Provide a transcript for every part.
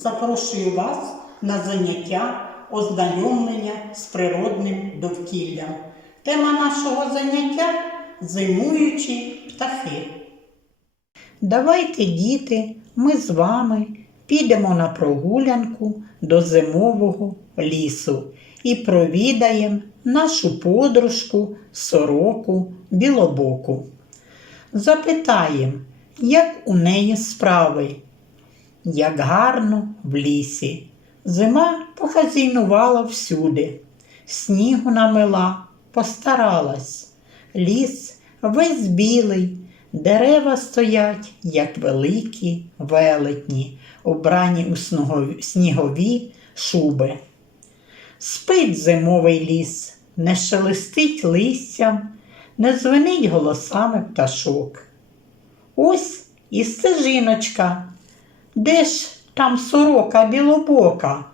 запрошую вас на заняття ознайомлення з природним довкіллям. Тема нашого заняття зимуючі птахи. Давайте, діти, ми з вами підемо на прогулянку до зимового лісу і провідаємо нашу подружку сороку білобоку. Запитаємо, як у неї справи, як гарно в лісі. Зима похазійнувала всюди, снігу намила, постаралась. Ліс весь білий, дерева стоять, як великі велетні, убрані у снігові шуби. Спить зимовий ліс, не шелестить листям, не дзвенить голосами пташок. Ось і стежиночка. Де ж там сорока білобока?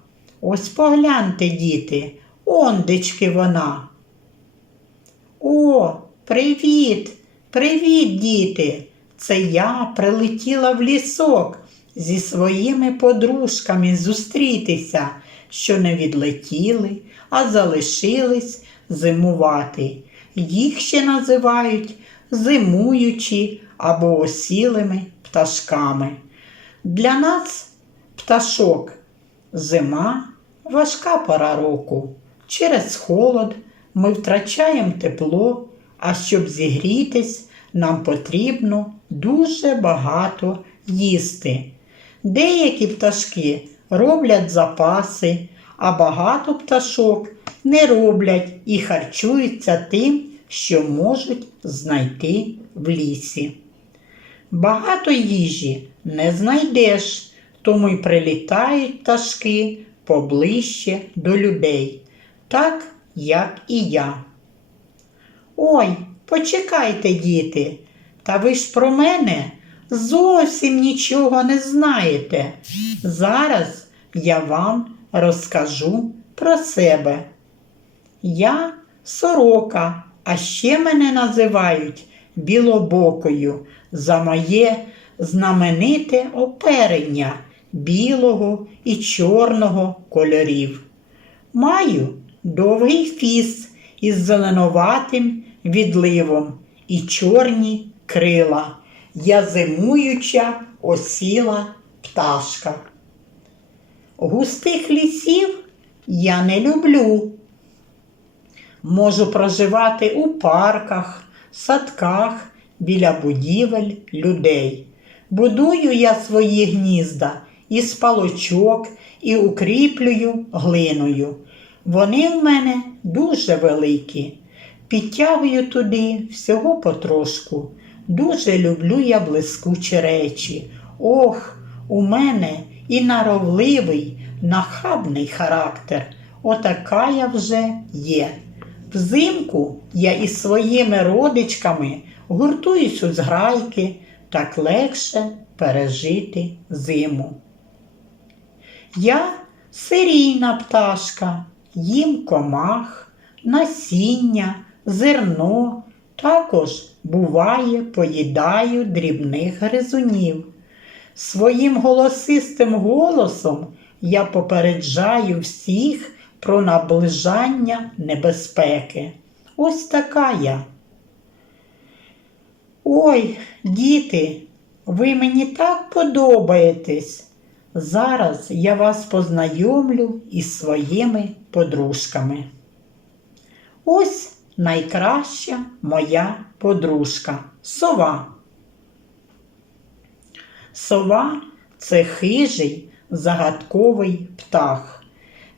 Ось погляньте, діти, ондечки вона. О, привіт, привіт, діти! Це я прилетіла в лісок зі своїми подружками зустрітися, що не відлетіли, а залишились зимувати. Їх ще називають зимуючі або осілими пташками. Для нас, пташок, зима важка пора року. Через холод ми втрачаємо тепло, а щоб зігрітись, нам потрібно дуже багато їсти. Деякі пташки роблять запаси, а багато пташок не роблять і харчуються тим, що можуть знайти в лісі. Багато їжі не знайдеш, тому й прилітають пташки поближче до людей, так як і я. Ой, почекайте, діти, та ви ж про мене зовсім нічого не знаєте. Зараз я вам розкажу про себе. Я сорока, а ще мене називають білобокою за моє знамените оперення білого і чорного кольорів. Маю довгий фіс із зеленуватим відливом і чорні крила. Я зимуюча осіла пташка. Густих лісів я не люблю. Можу проживати у парках, садках, біля будівель людей. Будую я свої гнізда із палочок і укріплюю глиною. Вони в мене дуже великі. Підтягую туди всього потрошку. Дуже люблю я блискучі речі. Ох, у мене і наровливий, нахабний характер. Отака я вже є. Взимку я із своїми родичками гуртуюсь у зграйки, так легше пережити зиму. Я сирійна пташка, їм комах, насіння, зерно, також буває, поїдаю дрібних гризунів. Своїм голосистим голосом я попереджаю всіх про наближання небезпеки. Ось така я. Ой, діти, ви мені так подобаєтесь. Зараз я вас познайомлю із своїми подружками. Ось найкраща моя подружка сова. Сова це хижий загадковий птах.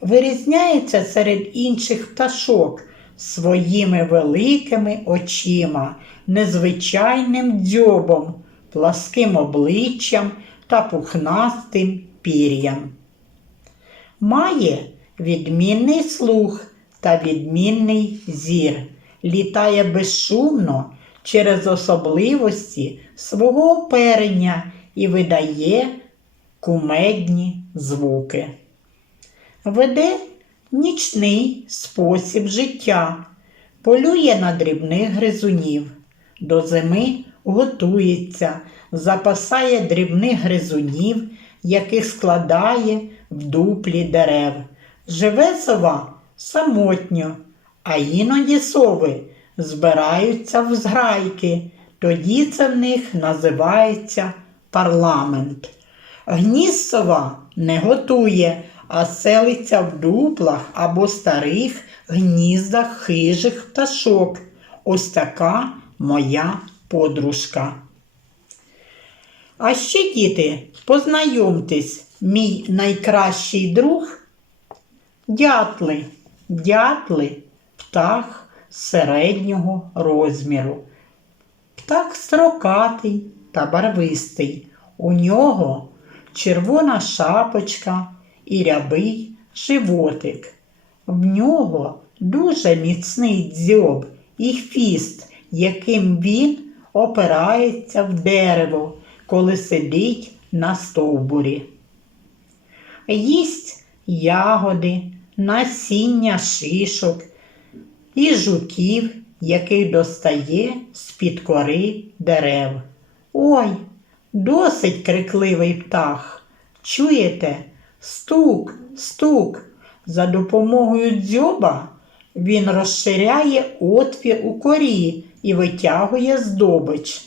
Вирізняється серед інших пташок своїми великими очима, незвичайним дзьобом, пласким обличчям та пухнастим пір'ям. Має відмінний слух та відмінний зір, літає безшумно через особливості свого оперення і видає кумедні звуки. Веде нічний спосіб життя, полює на дрібних гризунів, до зими готується, запасає дрібних гризунів яких складає в дуплі дерев. Живе сова самотньо, а іноді сови збираються в зграйки, тоді це в них називається парламент. Гнізд сова не готує, а селиться в дуплах або старих гніздах хижих пташок. Ось така моя подружка. А ще, діти, познайомтесь, мій найкращий друг дятли. Дятли птах середнього розміру. Птах строкатий та барвистий. У нього червона шапочка і рябий животик. В нього дуже міцний дзьоб і хвіст, яким він опирається в дерево, коли сидить на стовбурі. Їсть ягоди, насіння шишок і жуків, яких достає з-під кори дерев. Ой, досить крикливий птах. Чуєте? Стук, стук. За допомогою дзьоба він розширяє отвір у корі і витягує здобич.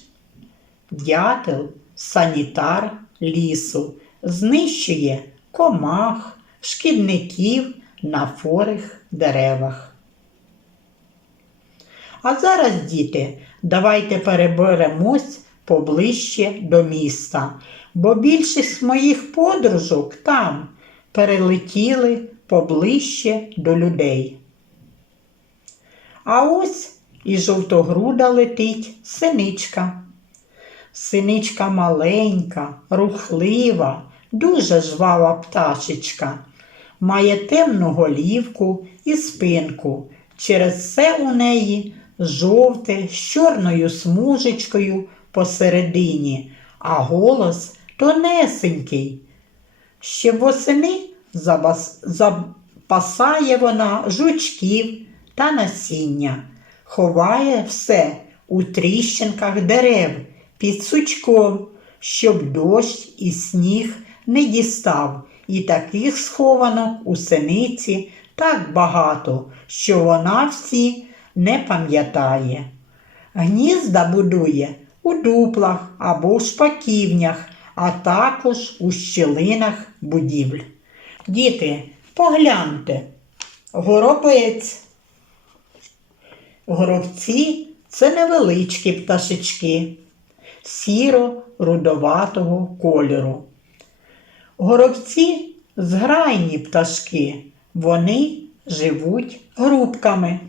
Дятел санітар лісу знищує комах, шкідників на форих деревах. А зараз, діти, давайте переберемось поближче до міста, бо більшість моїх подружок там перелетіли поближче до людей. А ось і жовтогруда летить синичка. Синичка маленька, рухлива, дуже жвава пташечка. Має темну голівку і спинку. Через це у неї жовте з чорною смужечкою посередині, а голос тонесенький. Ще восени запасає вона жучків та насіння, ховає все у тріщинках дерев під сучком, щоб дощ і сніг не дістав, і таких схованок у синиці так багато, що вона всі не пам'ятає. Гнізда будує у дуплах або шпаківнях, а також у щілинах будівель. Діти, погляньте, горобець. Горобці це невеличкі пташечки сіро-рудоватого кольору. Горобці зграйні пташки, вони живуть грубками.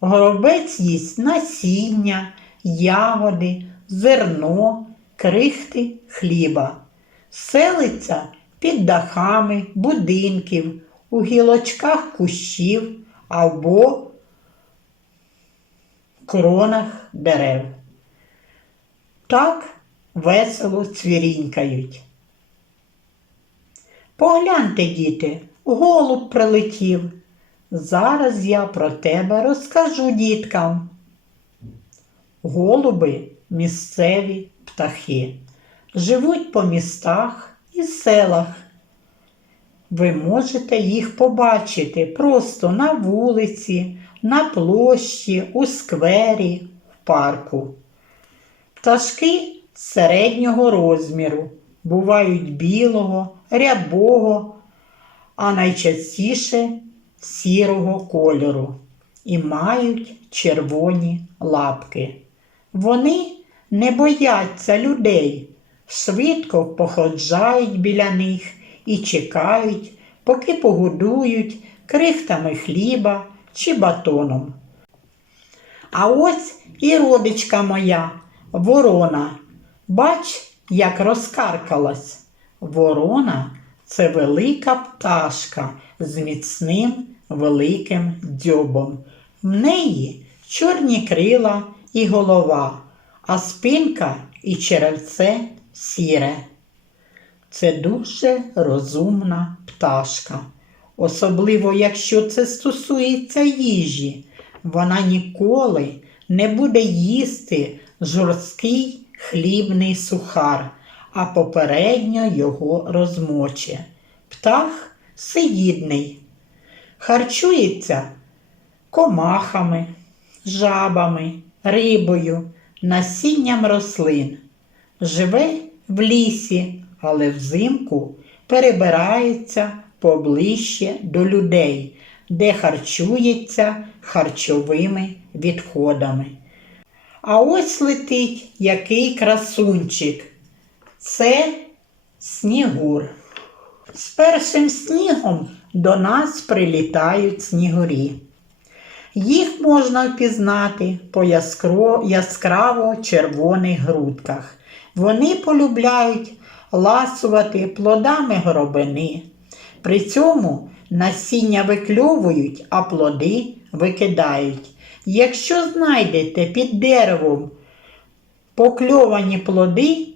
Горобець їсть насіння, ягоди, зерно, крихти хліба, селиться під дахами будинків, у гілочках кущів або кронах дерев. Так весело цвірінькають. Погляньте, діти, голуб прилетів. Зараз я про тебе розкажу діткам. Голуби місцеві птахи. Живуть по містах і селах. Ви можете їх побачити просто на вулиці, на площі, у сквері, в парку. Пташки середнього розміру бувають білого, рябого, а найчастіше сірого кольору і мають червоні лапки. Вони не бояться людей, швидко походжають біля них і чекають, поки погодують крихтами хліба чи батоном. А ось і родичка моя, ворона. Бач, як розкаркалась. Ворона це велика пташка з міцним великим дзьобом. В неї чорні крила і голова, а спинка і черевце сіре. Це дуже розумна пташка, особливо якщо це стосується їжі. Вона ніколи не буде їсти жорсткий хлібний сухар, а попередньо його розмоче. Птах сиїдний, харчується комахами, жабами, рибою, насінням рослин. Живе в лісі, але взимку перебирається поближче до людей, де харчується харчовими відходами. А ось летить який красунчик. Це снігур. З першим снігом до нас прилітають снігурі. Їх можна впізнати по яскраво червоних грудках. Вони полюбляють ласувати плодами горобини. При цьому насіння викльовують, а плоди викидають. Якщо знайдете під деревом покльовані плоди,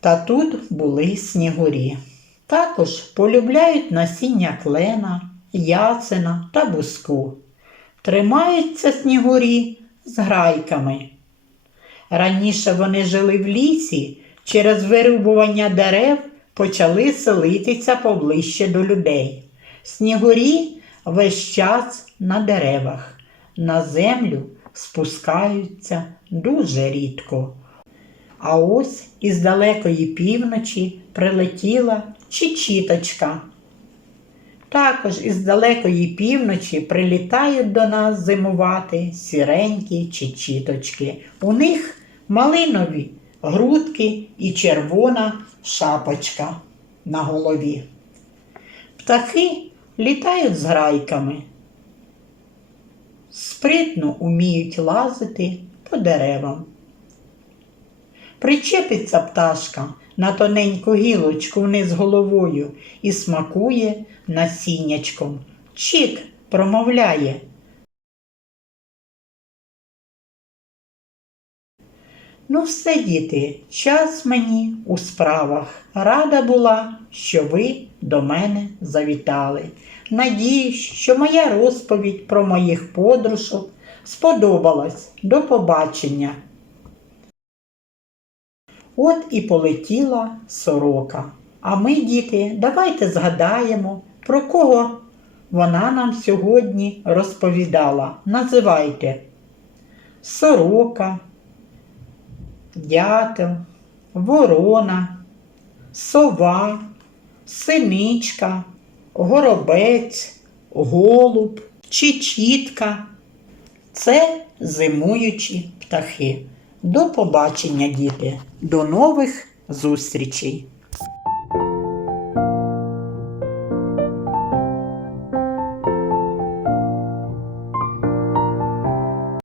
та тут були снігурі. Також полюбляють насіння клена, ясена та буску. Тримаються снігурі з грайками. Раніше вони жили в лісі, через вирубування дерев почали селитися поближче до людей. Снігурі весь час на деревах, на землю спускаються дуже рідко. А ось із далекої півночі прилетіла чечіточка. Також із далекої півночі прилітають до нас зимувати сіренькі чечіточки. У них малинові грудки і червона шапочка на голові. Птахи літають з грайками. Спритно уміють лазити по деревам. Причепиться пташка на тоненьку гілочку вниз головою і смакує насіннячком. Чик промовляє. Ну, все, діти, час мені у справах. Рада була, що ви до мене завітали. Надіюсь, що моя розповідь про моїх подружок сподобалась. До побачення. От і полетіла сорока. А ми, діти, давайте згадаємо, про кого вона нам сьогодні розповідала. Називайте сорока, дятел, ворона, сова, синичка, горобець, голуб, чечітка. Це зимуючі птахи. До побачення, діти. До нових зустрічей!